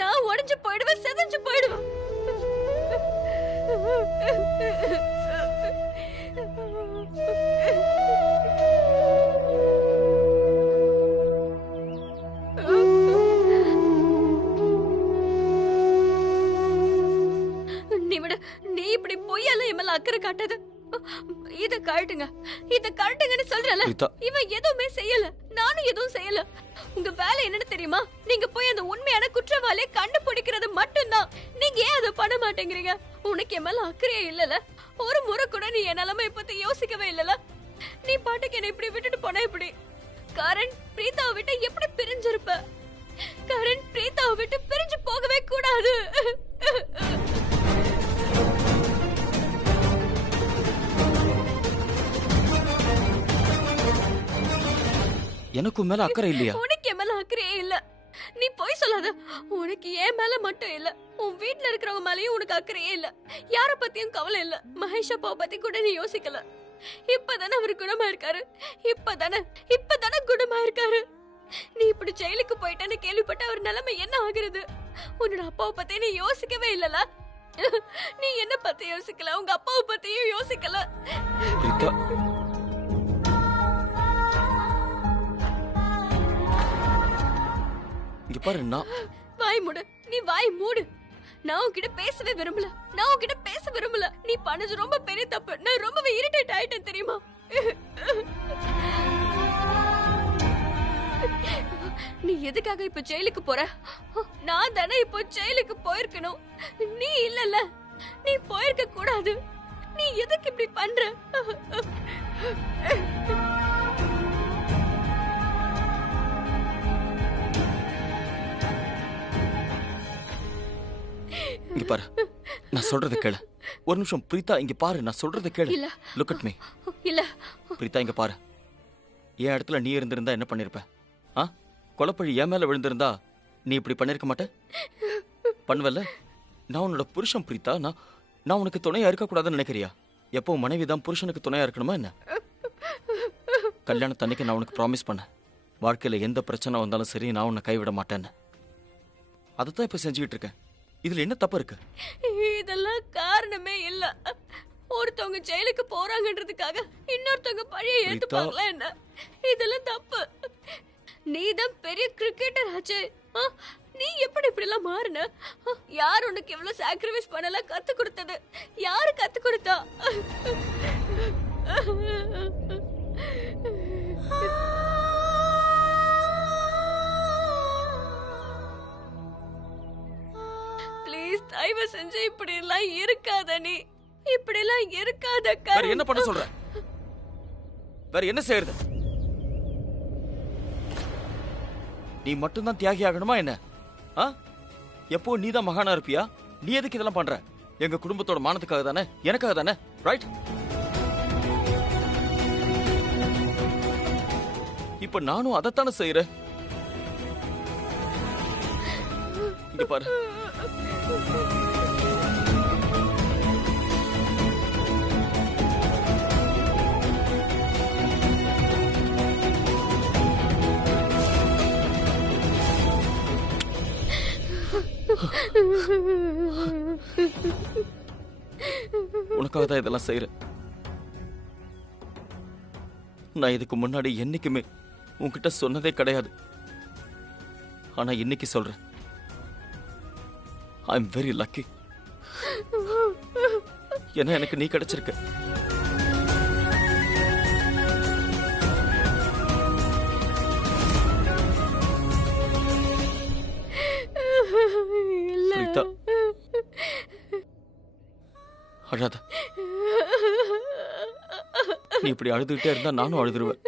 நான் உடைஞ்சு போயிடுவேன், செதஞ்சு போயிடுவேன். நீ இப்படி பொய்யால என் மேல அக்கறை காட்டாத. இத கழட்டுங்கன்னு சொல்றல. இவன் எதுவுமே செய்யல, நானும் எதுவும் செய்யல. உங்க வேலை என்னன்னு தெரியுமா? நீங்க போய் அந்த உண்மையான குற்றவாளியை கண்டுபிடிக்கிறது மட்டும்தான். நீங்க ஏன் அதை பண்ண மாட்டேங்கிறீங்க? உனக்கு என் மேல அக்கறையே இல்லல. ஒரு முறை கூட நீ என் நிலைமை பத்தி யோசிக்கவே இல்லல. நீ பாட்டுக்கு என்ன இப்படி விட்டுட்டு போனா இப்படி? கரண் பிரீதாவை விட்டு எப்படி பிரிஞ்சிருப்ப? கரண் பிரீதாவை விட்டு பிரிஞ்சு போகவே கூடாது. எனக்கும் மேல அக்கறை இல்லையா? உனக்கு என் மேல அக்கறையே இல்ல. நீ போய் சொல்லாத. உனக்கு ஏன் மேல மட்டும் இல்ல, உன் வீட்ல இருக்கிறவங்க மேலயும் உனக்கு அக்கறையே இல்ல. யார பத்தியும் கவலை இல்ல. மகேஷ் அப்பா பத்தி கூட நீ யோசிக்கல. இப்பதானே அவர் குணமா இருக்காரு. இப்பதானே குணமா இருக்காரு. நீ இப்படி ஜெயிலுக்கு போயிட்டேன்னு கேள்விப்பட்ட அவர் நிலைமை என்ன ஆகுறது? உன்னோட அப்பாவை பத்தி நீ யோசிக்கவே இல்லல. நீ என்ன பத்தி யோசிக்கல, உங்க அப்பாவை பத்தியும் யோசிக்கல. பாரு, வாய் மூடு. நீ வாய் மூடு. நான் உன்கிட்ட பேசவே விரும்பல. நீ பண்ணது ரொம்ப பெரிய தப்பு. நான் ரொம்பவே இரிட்டேட் ஆயிட்டேன் தெரியுமா? நீ எதுக்காக இப்ப ஜெயிலுக்கு போற? நான் தானே இப்போ ஜெயிலுக்கு போயிருக்கணும். நீ இல்லல. நீ போயிருக்க கூடாது. நீ எதுக்கு இப்படி பண்ற? இங்க பாரு, நான் சொல்றத கேளு. ஒரு நிமிஷம் பிரீதா, இங்க பாரு, நான் சொல்றத கேளு. Look at me. இல்ல பிரீதா, இங்க பாரு. என் இடத்துல நீ இருந்திருந்தா என்ன பண்ணிருப்ப? கொலைப்பழி என் மேல விழுந்திருந்தா நீ இப்படி பண்ணிருக்க மாட்ட? பண்ணுவல்ல? நான் உன்னோட புருஷன் பிரீதா. நான் உனக்கு துணையா இருக்க கூடாதுன்னு நினைக்கிறியா? எப்போ மனைவி தான் புருஷனுக்கு துணையா இருக்கணுமா என்ன? கல்யாணத்தன்னைக்கு நான் உனக்கு ப்ராமிஸ் பண்ணேன், வாழ்க்கையில எந்த பிரச்சனை வந்தாலும் சரி நான் உன்னை கைவிட மாட்டேன்னு. அதைத்தான் இப்ப செஞ்சுக்கிட்டு இருக்கேன். இதுல என்ன தப்பு இருக்கு? இதெல்லாம் காரணமே இல்ல. ஒருத்தவங்க ஜெயிலுக்கு போறாங்கன்றதுக்காக இன்னொருத்தவங்க பழிய ஏத்துப்பாங்களா என்ன? இதெல்லாம் தப்பு. நீதான் பெரிய கிரிக்கெட்டர் ஆச்சு. நீ எப்படி இப்படி எல்லாம் மாறின? யார் உனக்கு எவ்வளவு சாக்ரிஃபைஸ் பண்ணல கத்து கொடுத்தது? யாரு கத்து கொடுத்தா? ப்ளீஸ் தயவு செஞ்சு இப்படி எல்லாம் இருக்காத. நீ இப்படி எல்லாம் இருக்காத. வேற என்ன பண்ண சொல்ற? வேற என்ன செய்யறது? நீ மட்டும்தான் தியாகி ஆகணுமா என்ன? எப்போ நீ தான் மகானா இருப்பியா? நீ எதுக்கு இதெல்லாம் பண்ற? எங்க குடும்பத்தோட மானத்துக்காக தானே, எனக்காக தானே, ரைட்? இப்ப நானும் அதைத்தானே செய்யறேன். இங்க பாரு, உனக்காக தான் இதெல்லாம் செய்யறேன். நான் இதுக்கு முன்னாடி என்னைக்குமே உன்கிட்ட சொன்னதே கிடையாது. ஆனா இன்னைக்கு சொல்றேன். I am very lucky. ஏன்னா எனக்கு நீ கிடைச்சிருக்க. அழாத. நீ இப்படி அழுதுகிட்டே இருந்தா நானும் அழுதுருவேன்.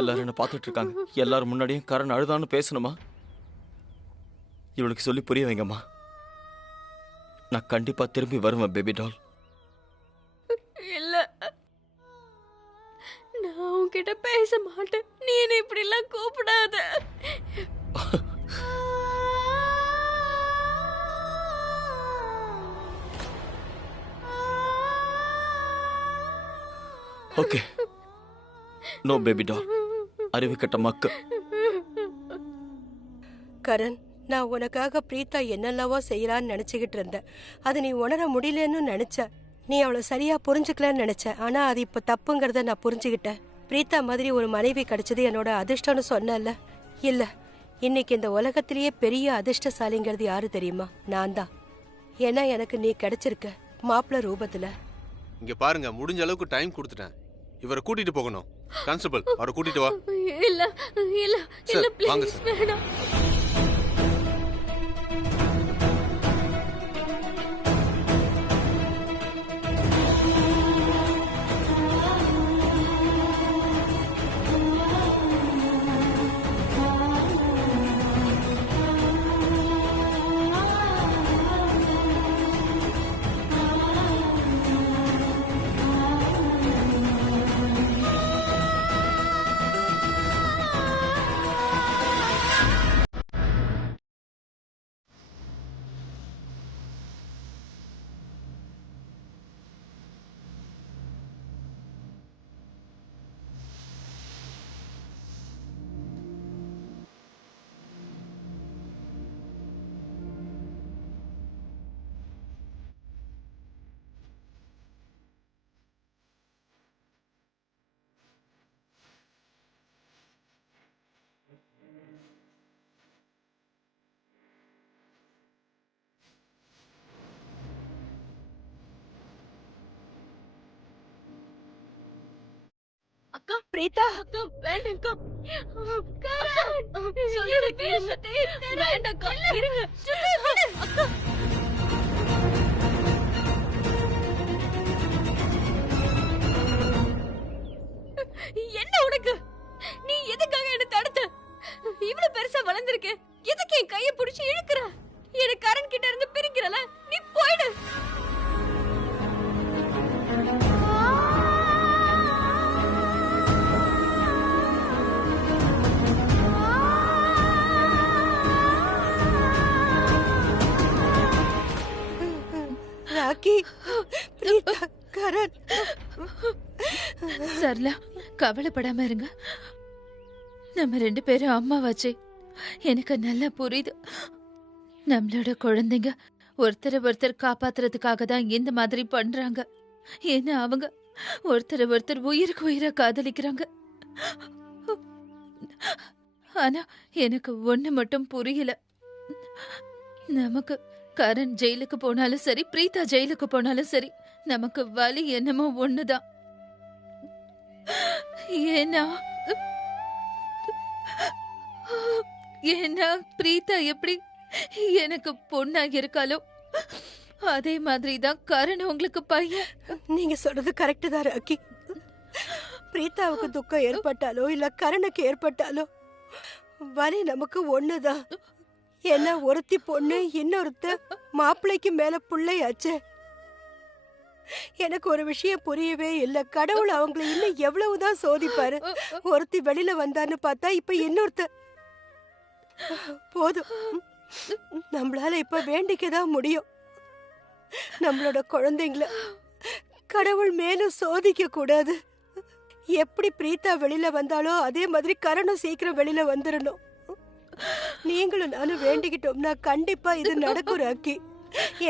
எல்லாரும் என்ன பார்த்துட்டு இருக்காங்க. எல்லாரும் முன்னாடியும் கரண் அழுதான்னு பேசணுமா? இவளுக்கு சொல்லி புரிய வைங்கம்மா. நான் கண்டிப்பா திரும்பி வருவேன் பேபி டால். இல்ல, நான் உன்கிட்ட பேச மாட்டேன். நீ என்ன இப்படி எல்லாம் கூப்பிடாத. Okay, no baby doll. அறிவு கட்ட மக்க. கரண், நான் உனக்காக பிரீத்தா என்னெல்லவோ செய்யறான்னு நினைச்சுக்கிட்டு இருந்தேன். அது நீ உணர முடியலன்னு நினைச்ச. நீ அவளை சரியா புரிஞ்சுக்கலன்னு நினைச்ச. ஆனா அது இப்ப தப்புங்கிறத நான் புரிஞ்சுக்கிட்டேன். பிரீத்தா மாதிரி ஒரு மனைவி கிடைச்சது என்னோட அதிர்ஷ்டம்னு சொன்னல. இல்ல, இன்னைக்கு இந்த உலகத்திலேயே பெரிய அதிர்ஷ்டசாலிங்கிறது யாரு தெரியுமா? நான் தான். ஏன்னா எனக்கு நீ கிடைச்சிருக்க மாப்பிள்ள ரூபத்துல. இங்க பாருங்க, முடிஞ்ச அளவுக்கு டைம் கொடுத்துட்டேன். இவரை கூட்டிட்டு போகணும். கான்ஸ்டபிள், அவரை கூட்டிட்டு வா. இல்ல இல்ல இல்ல சார், வாங்க ப்ளீஸ் சார். வேணாம். அக்கா பிரீத்தா, அக்கா வேண்டாம்க்கா. கரண் சொல்லுங்க ப்ளீஸ். வேண்டாம்க்கா இருங்க. அக்கா என்ன உனக்கு? நீ எதுக்காக என்ன தடுத்த? இவ்வளவு பெருசா வளர்ந்திருக்க, எதுக்கு என் கையை பிடிச்சி இழுக்கிற? எனக்கு கரண் கிட்ட இருந்து பிரிக்கிறல, நீ போயிடு. ராக்கி, பிரீத்தா, கரண். சரளா, கவலைப்படாம இருங்க. நம்ம 2 பேரும் அம்மாவாச்சே. எனக்கு நல்லா புரியுது. நம்மளோட குழந்தைங்க ஒருத்தரை காப்பாத்துறதுக்காக தான் இந்த மாதிரி பண்றாங்க. ஏன்னா அவங்க ஒருத்தர் உயிருக்கு உயிரா காதலிக்கிறாங்க. ஆனா எனக்கு ஒண்ணு மட்டும் புரியல. நமக்கு கரண் ஜெயிலுக்கு போனாலும் சரி, பிரீத்தா ஜெயிலுக்கு போனாலும் சரி, நமக்கு வலி என்னமோ ஒண்ணுதான். ஏன்னா பிரீத்தா எப்படி எனக்கு பொண்ணா இருக்காளோ அதே மாதிரிதான் கரண் உங்களுக்கு பையன். நீங்க சொல்றது கரெக்ட் தான் ராக்கி. பிரீத்தாவுக்கு துக்கம் ஏற்பட்டாலோ இல்ல கரணுக்கு ஏற்பட்டாலோ வலி நமக்கு ஒண்ணுதான். ஏன்னா ஒருத்தி பொண்ணு, இன்னொருத்த மாப்பிள்ளைக்கு மேல புள்ளையாச்சு. எனக்கு ஒரு விஷயம் புரியவே இல்ல. கடவுள் அவங்கள இன்னும் எவ்வளவுதான் சோதிப்பாரு. ஒருத்தி வெளியில வந்தான்னு பார்த்தா இப்ப இன்னொருத்த. போதும், நம்மளால இப்ப வேண்டிக்கதான் முடியும். நம்மளோட குழந்தைங்கள கடவுள் மேலும் சோதிக்க கூடாது. எப்படி பிரீத்தா வெளியில வந்தாலோ அதே மாதிரி கரணும் சீக்கிரம் வெளியில வந்துடணும். நீங்களும் நானும் வேண்டிக்கிட்டோம்னா கண்டிப்பா இது நடக்கும் ராக்கி.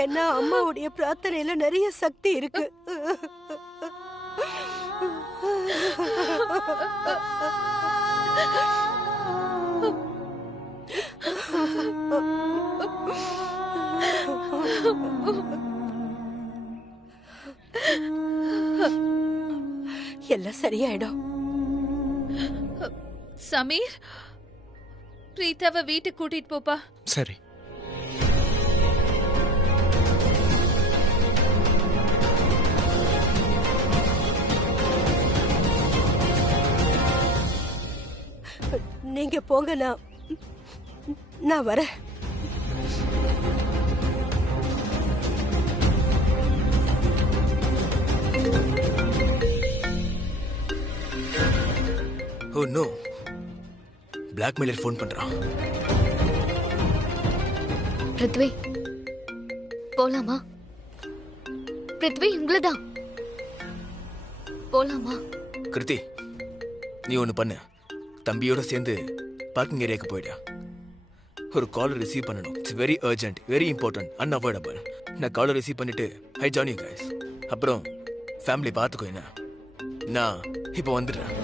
ஏன்னா அம்மாவுடைய பிரார்த்தனையில நிறைய சக்தி இருக்கு. எல்லாம் சரியாயிடும். சமீர், பிரீத்தாவை வீட்டுக்கு கூட்டிட்டு போப்பா. சரி. நீங்க போங்க, நான் வரேன். ஓ நோ, பிளாக்மெயிலர் ஃபோன் பண்றான். பிருத்வி, போலாமா? பிருத்வி, உங்களதான் போலாமா? கிருத்தி, நீ ஒன்று பண்ணு. தம்பியோட சேர்ந்து பார்க்கிங் ஏரியாவுக்கு போயிடு. ஒரு கால் ரிசீவ் பண்ணணும். It's very urgent, very important, unavoidable. நான் காலை ரிசீவ் பண்ணிட்டு ஐ ஜாயின் யூ கைஸ். அப்புறம் ஃபேமிலி பார்த்துக்கோ. என்ன நான் இப்போ வந்துடுறேன்.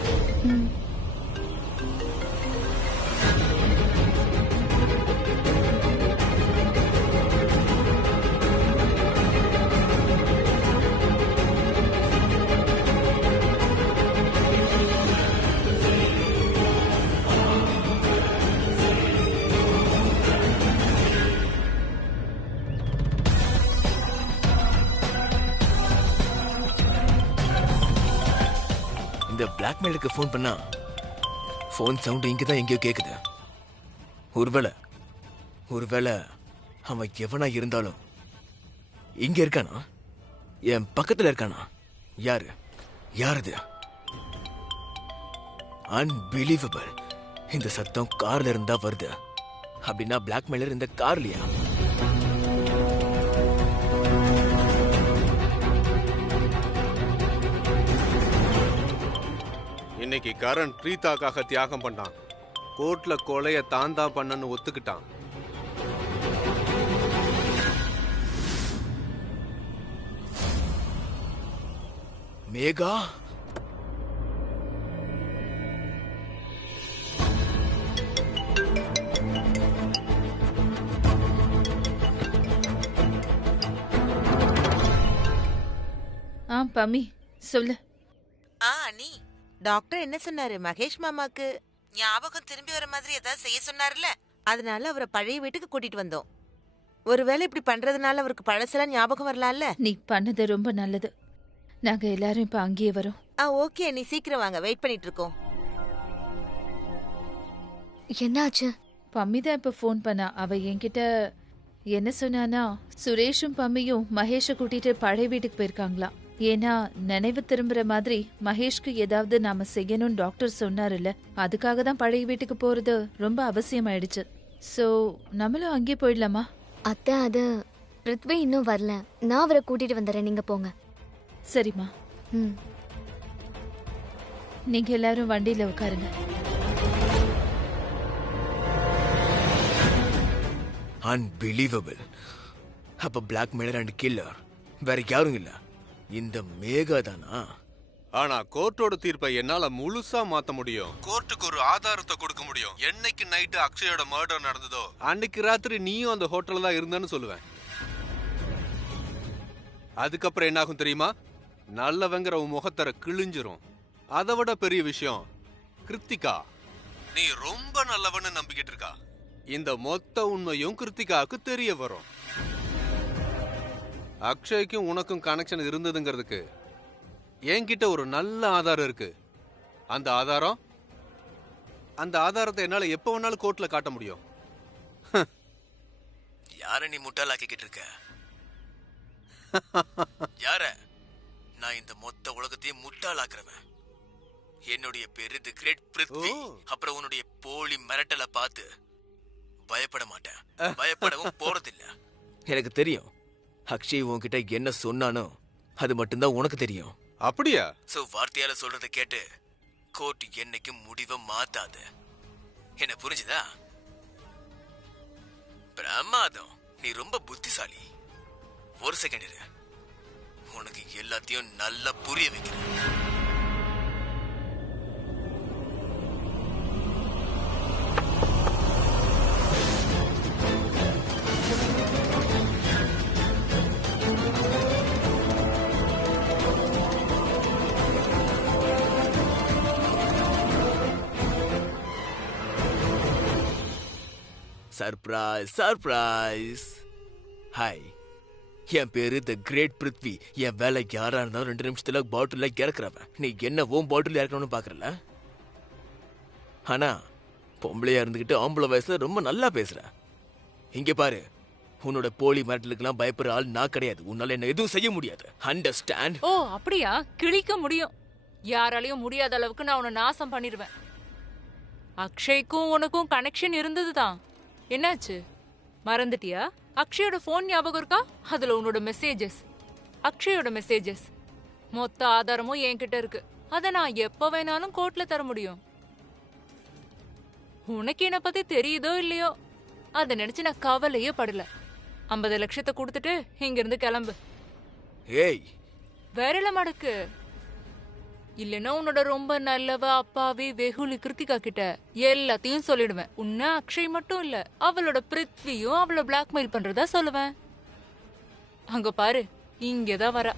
இந்த பிளாக்மெயிலுக்கு ஃபோன் பண்ணா ஃபோன் சவுண்ட் இங்கே தான் எங்கேயோ கேட்குது. ஒருவேளை அவன் எவனா இருந்தாலும் இங்க இருக்கானா, என் பக்கத்துல இருக்கானா? யாருது? அன்பிலீவபிள். இந்த சத்தம் கார்ல இருந்தா வருது. அப்படின்னா பிளாக்மெயிலர் இந்த கார்லயா? இன்னைக்கு கரண் பிரீதாக்காக தியாகம் பண்ணான். கோர்ட்ல கொலைய தான் பண்ணன்னு ஒத்துக்கிட்டான். மேகா, பம்மி சொல்லு. அண்ணி, டாக்டர் என்ன சொன்னாரு? மகேஷ் மாமாக்கு ஞாபகம் திரும்பி வர மாதிரி ஏதாவது செய்ய சொன்னார்ல, அதனால அவரை பழைய வீட்டுக்கு கூட்டிட்டு வந்தோம். ஒருவேளை இப்படி பண்றதுனால அவருக்கு பழசெல்லாம் ஞாபகம் வரலாம்ல. நீ பண்ணது ரொம்ப நல்லது. நாங்க எல்லாரும் இப்ப அங்கேயே வரோம். ஓகே, நீ சீக்கிரம் வாங்க, வெயிட் பண்ணிட்டு இருக்கோம். என்னாச்சு? பம்மி தான் இப்ப ஃபோன் பண்ணா. அவ என்கிட்ட என்ன சொன்னானா, சுரேஷும் பம்மியும் மகேஷை கூட்டிட்டு பழைய வீட்டுக்கு போயிருக்காங்களாம். ஏன்னா நினைவு திரும்புற மாதிரி மகேஷ்க்கு ஏதாவது நாம செய்யணும்னு டாக்டர் சொன்னாருல்ல, அதுக்காக தான் பழைய வீட்டுக்கு போறது ரொம்ப அவசியமாயிடுச்சு. சோ நம்மளும் அங்கே போயிடலாமா? அத்தை, அது பிருத்வி இன்னும் வரல. நான் அவரை கூட்டிட்டு வந்துடுறேன், நீங்க போங்க. சரிம்மா. ம். நீங்க எல்லாரும் வண்டியில உட்காருங்க. அன்பிலீவபிள். அப்ப பிளாக்மெயிலர் அண்ட் கில்லர் வேற யாரும் இல்ல, இந்த மேகா தானா? ஆனா கோர்ட்டோட தீர்ப்பை என்னால முழுசா மாத்த முடியும். கோர்ட்டுக்கு ஒரு ஆதாரத்தை கொடுக்க முடியும். என்னைக்கு நைட்டு அக்ஷயோட மர்டர் நடந்ததோ அன்னைக்கு ராத்திரி நீயும் அந்த ஹோட்டல்ல தான் இருந்தன்னு சொல்லுவேன். அதுக்கப்புறம் என்ன ஆகும் தெரியுமா? நல்லவங்கிற உன் முகத்தர கிழிஞ்சிரும். அதை விட பெரிய விஷயம், கிருத்திகா நீ ரொம்ப நல்லவன்னு நம்பிக்கிட்டு இருக்கா. இந்த மொத்த உண்மையும் கிருத்திகாவுக்கு தெரிய வரும். அக்ஷய்க்கும் உனக்கும் கனெக்ஷன் இருந்ததுங்கிறதுக்கு என்கிட்ட ஒரு நல்ல ஆதாரம் இருக்கு. அந்த ஆதாரத்தை என்னால எப்ப வேணாலும் கோர்ட்ல காட்ட முடியும். யார நீ முட்டாளாக்கிட்டு இருக்க? யார? நான் இந்த மொத்த உலகத்தையும் முட்டாளாக்குறவன். என்னுடைய பேரு தி கிரேட் பிருத்வி. அப்புறம் உன்னுடைய போலி மிரட்டலை பார்த்து பயப்பட மாட்டேன், பயப்படவும் போறதில்ல. எனக்கு தெரியும் அக்ஷய் உன்கிட்ட என்ன சொன்னானோ அது மட்டும்தான் உனக்கு தெரியும். அப்படியா? சோ வார்த்தையால சொல்றத கேட்டு கோர்ட் என்னைக்கும் முடிவை மாத்தாது. என்ன புரிஞ்சுதா? பிரமாதம், நீ ரொம்ப புத்திசாலி. ஒரு செகண்ட் இரு, உனக்கு எல்லாத்தையும் நல்லா புரிய வைக்கிறேன். Surprise, surprise. ஹாய், என் பேரு தி கிரேட் பிருத்வி. என் வேலை யாரா இருந்தாலும் 2 நிமிஷத்துல பாட்டில இறக்குறவன். நீ என்ன ஓம் பாட்டில் இறக்கணும்னு பாக்குறல? ஆனா பொம்பளையா இருந்துகிட்டு ஆம்பளை வயசுல ரொம்ப நல்லா பேசுற. இங்க பாரு, உன்னோட போலி மிரட்டலுக்கெல்லாம் பயப்படுற ஆள் நான் கிடையாது. உன்னால என்ன எதுவும் செய்ய முடியாது. அண்டர்ஸ்டாண்ட்? ஓ அப்படியா? கிழிக்க முடியும். யாராலையும் முடியாத அளவுக்கு நான் உன்னை நாசம் பண்ணிடுவேன். அக்ஷய்க்கும் உனக்கும் கனெக்ஷன் இருந்ததுதான். என்னாச்சு, மறந்துட்டியா? அக்ஷயோட போன் ஞாபகம் இருக்கா? அதுல உன்னோட மெசேஜஸ், அக்ஷயோட மெசேஜஸ், மொத்த ஆதாரமும் என்கிட்ட இருக்கு. அத நான் எப்ப வேணாலும் கோர்ட்ல தர முடியும். உனக்கு என்ன பத்தி தெரியுதோ இல்லையோ, அதை நினைச்சு நான் கவலையே படல. 50 லட்சத்தை கொடுத்துட்டு இங்க இருந்து கிளம்பு. ஏய், வேற இல்ல மடக்கு. இல்லைன்னா உன்னோட ரொம்ப நல்லவ அப்பாவி வெகுலி கிருத்திகா கிட்ட எல்லாத்தையும் சொல்லிடுவேன். உன்ன அக்ஷய் மட்டும் இல்ல, அவளோட பிருத்வியும் அவளை பிளாக்மெயில் பண்றதா சொல்லுவேன். அங்க பாரு, இங்கதான் வரா.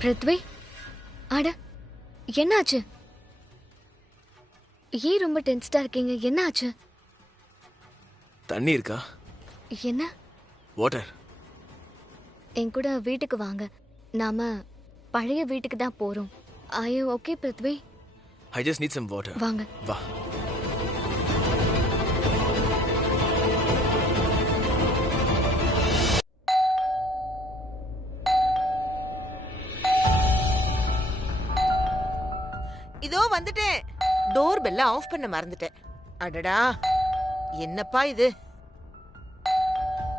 பிருத்வி, அட என்னாச்சு? ஏன் ரொம்ப டென்ஸ்டா இருக்கீங்க? என்னாச்சு? தண்ணி இருக்கா? என்ன? வாட்டர். என் கூட வீட்டுக்கு வாங்க. நாம பழைய வீட்டுக்கு தான் போறோம். I you okay Prithvi? I just need some water. வாங்க. வா. இதோ வந்துட்டேன். டோர் பெல்ல ஆஃப் பண்ண மறந்துட்டேன். அடடா, என்னப்பா இது?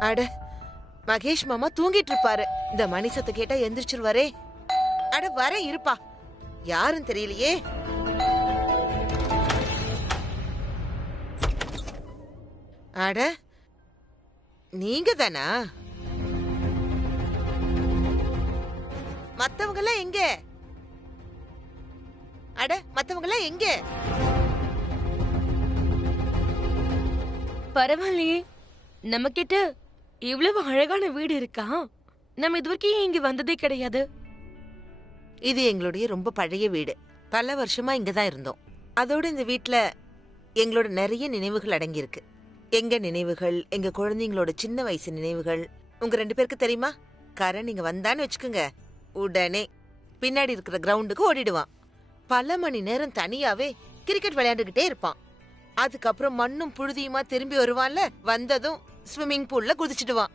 அட, மகேஷ் மாமா தூங்கிட்டு இருப்பாரு. இந்த மணி சத்த கேட்டா எந்திரிச்சிருவாரே. அட வர இருப்பா, யாரும் தெரியலையே. அட, நீங்க தானா? மத்தவங்க எல்லாம் எங்க? அட, மத்தவங்க எல்லாம் எங்க? பரவாயில்லையே, நம்ம கிட்ட இவ்வளவு அழகான வீடு இருக்கா? நம்ம இதுவரைக்கும் இங்க வந்ததே கிடையாது. இது எங்களுடைய ரொம்ப பழைய வீடு. பல வருஷமா இங்கதான் இருந்தோம். அதோட இந்த வீட்ல எங்களோட நிறைய நினைவுகள் அடங்கியிருக்கு. எங்க நினைவுகள், எங்க குழந்தைங்களோட சின்ன வயசு நினைவுகள். உங்க 2 பேருக்கு தெரியுமா? கரண் இங்க வந்தான்னு வச்சுக்கோங்க, உடனே பின்னாடி இருக்கிற கிரவுண்டுக்கு ஓடிடுவான். பல மணி நேரம் தனியாவே கிரிக்கெட் விளையாண்டுகிட்டே இருப்பான். அதுக்கப்புறம் மண்ணும் புழுதியுமா திரும்பி வருவான்ல, வந்ததும் ஸ்விம்மிங் பூல்ல குதிச்சிடுவான்.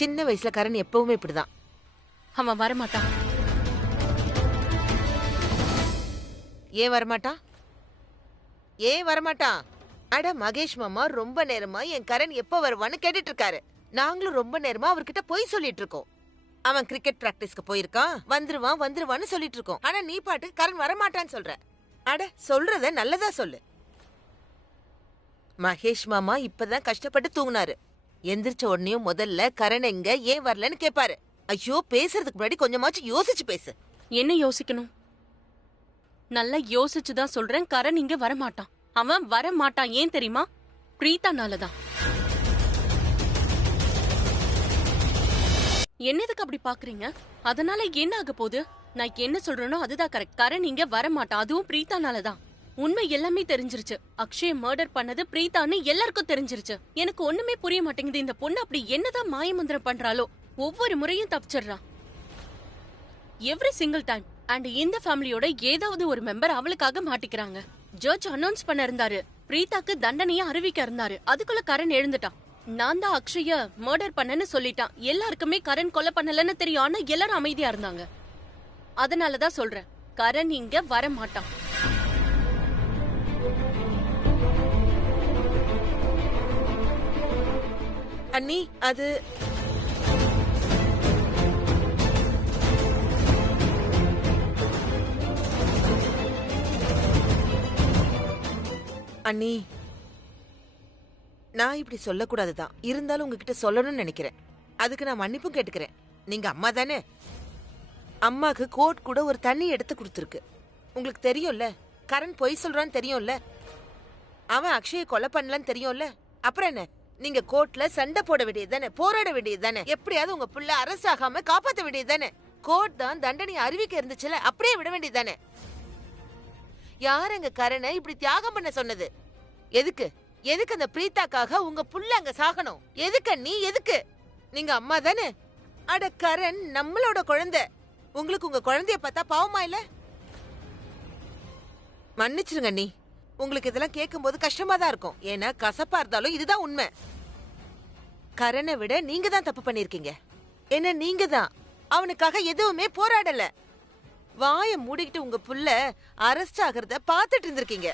சின்ன வயசுல கரண் எப்பவுமே இப்படிதான். அவன் வரமாட்டான். ஏன் வரமாட்டான்? ஏன் வரமாட்டான்? அட, மகேஷ் மாமா ரொம்ப நேரமா என் கரண் எப்ப வருவான்னு கேட்டுட்டு இருக்காரு. நாங்களும் ரொம்ப நேரமா அவர்கிட்ட போய் சொல்லிட்டு இருக்கோம். அவன் கிரிக்கெட் பிராக்டிஸ்க்கு போயிருக்கான், வந்துருவான் வந்துருவான்னு சொல்லிட்டு இருக்கோம். ஆனா நீ பாட்டு கரண் வரமாட்டான்னு சொல்ற. அட, சொல்றத நல்லதா சொல்லு. மகேஷ் மாமா இப்பதான் கஷ்டப்பட்டு தூங்குனாரு. எந்திரிச்ச உடனே முதல்ல கரண் எங்க, ஏன் வரலன்னு கேட்பாரு. ஐயோ, பேசுறதுக்கு முன்னாடி கொஞ்சமாச்சும் யோசிச்சு பேசு. என்ன யோசிக்கணும்? நல்லா யோசிச்சுதான் சொல்றேன். கரண் இங்க வரமாட்டான். அவன் வரமாட்டான். ஏன் தெரியுமா? பிரீத்தானாலதான். என்னதுக்கு அப்படி பாக்குறீங்க? அதனால என்ன ஆக போகுது? நான் என்ன சொல்றேனோ அதுதான் கரெக்ட். கரண் இங்க வரமாட்டான், அதுவும் பிரீத்தானாலதான். உண்மை எல்லாமே தெரிஞ்சிருச்சு. அக்ஷய் மர்டர் பண்ணது பிரீத்தான்னு எல்லாருக்கும் தெரிஞ்சிருச்சு. எனக்கு ஒண்ணுமே புரிய மாட்டேங்குது. இந்த பொண்ணு அப்படி என்னதான் மாயமந்திரம் பண்றாளோ, ஒவ்வொரு முறையும் தப்பிச்சிடுறான். Every single time. அண்ட் இந்த ஃபேமிலியோட ஏதாவது ஒரு மெம்பர் அவளுக்காக மாட்டிக்கிறாங்க. ஜட்ஜ் அனௌன்ஸ் பண்ண இருந்தாரு, பிரீத்தாக்கு தண்டனையை அறிவிக்க இருந்தாரு. அதுக்குள்ள கரண் எழுந்துட்டான். நான் தான் அக்ஷய மர்டர் பண்ணேன்னு சொல்லிட்டான். எல்லாருக்குமே கரண் கொலை பண்ணலன்னு தெரியும். ஆனா எல்லாரும் அமைதியா இருந்தாங்க. அதனாலதான் சொல்றேன், கரண் இங்க வர மாட்டான். அண்ணி, அது அண்ணி, நான் இப்படி சொல்லக்கூடாதுதான். இருந்தாலும் உங்ககிட்ட சொல்லணும்னு நினைக்கிறேன். அதுக்கு நான் மன்னிப்பும் கேட்டுக்கிறேன். நீங்க அம்மா தானே? அம்மாக்கு கோர்ட் கூட ஒரு தண்ணி எடுத்து கொடுத்துருக்கு. உங்களுக்கு தெரியும்ல, கரண் பொய் சொல்றான்னு தெரியும்ல, அவன் அக்ஷயை கொலை பண்ணலன்னு தெரியும்ல. அப்புறம் என்ன, நீங்க கோர்ட்ல சண்டை போட வேண்டியது தானே, போராட வேண்டியது தானே, எப்படியாவது உங்க புள்ள அரெஸ்ட் ஆகாம காப்பாற்ற வேண்டியது தானே. கோர்ட் தான் தண்டனை அறிவிக்க இருந்துச்சுல, அப்படியே விட வேண்டியது தானே. யார் எங்க கரணை இப்படி தியாகம் பண்ண சொன்னது? எதுக்கு? எதுக்கு அந்த பிரீத்தாக்காக உங்க புள்ள அங்க சாகணும்? எதுக்கு நீ? எதுக்கு? நீங்க அம்மா தானே? அட, கரண் நம்மளோட குழந்தை. உங்களுக்கு உங்க குழந்தைய பார்த்தா பாவமா இல்ல? மன்னிச்சிருங்க நீ. உங்களுக்கு இதெல்லாம் கேட்கும் போது கஷ்டமா தான் இருக்கும். ஏன்னா கசப்பா இருந்தாலும் இதுதான் உண்மை. கரணை விட நீங்க தான் தப்பு பண்ணிருக்கீங்க. என்ன, நீங்க தான் அவனுக்காக எதுவுமே போராடல. வாயை மூடிக்கிட்டு உங்க புள்ள அரெஸ்ட் ஆகிறத பாத்துட்டு இருந்திருக்கீங்க.